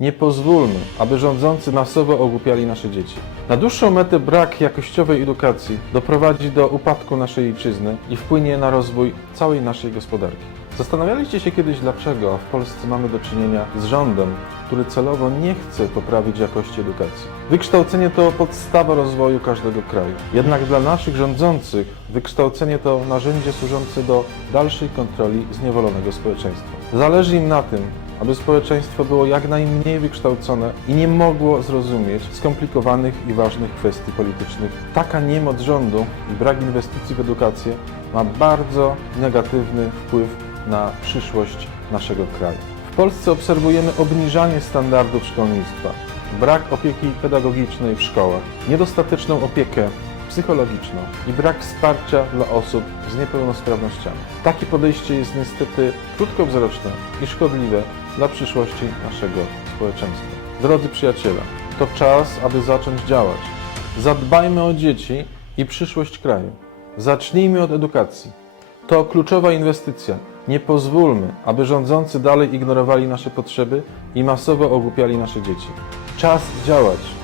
Nie pozwólmy, aby rządzący masowo ogłupiali nasze dzieci. Na dłuższą metę brak jakościowej edukacji doprowadzi do upadku naszej ojczyzny i wpłynie na rozwój całej naszej gospodarki. Zastanawialiście się kiedyś, dlaczego w Polsce mamy do czynienia z rządem, który celowo nie chce poprawić jakości edukacji. Wykształcenie to podstawa rozwoju każdego kraju. Jednak dla naszych rządzących wykształcenie to narzędzie służące do dalszej kontroli zniewolonego społeczeństwa. Zależy im na tym, aby społeczeństwo było jak najmniej wykształcone i nie mogło zrozumieć skomplikowanych i ważnych kwestii politycznych. Taka niemoc rządu i brak inwestycji w edukację ma bardzo negatywny wpływ na przyszłość naszego kraju. W Polsce obserwujemy obniżanie standardów szkolnictwa, brak opieki pedagogicznej w szkołach, niedostateczną opiekę psychologiczną i brak wsparcia dla osób z niepełnosprawnościami. Takie podejście jest niestety krótkowzroczne i szkodliwe dla przyszłości naszego społeczeństwa. Drodzy przyjaciele, to czas, aby zacząć działać. Zadbajmy o dzieci i przyszłość kraju. Zacznijmy od edukacji. To kluczowa inwestycja. Nie pozwólmy, aby rządzący dalej ignorowali nasze potrzeby i masowo ogłupiali nasze dzieci. Czas działać.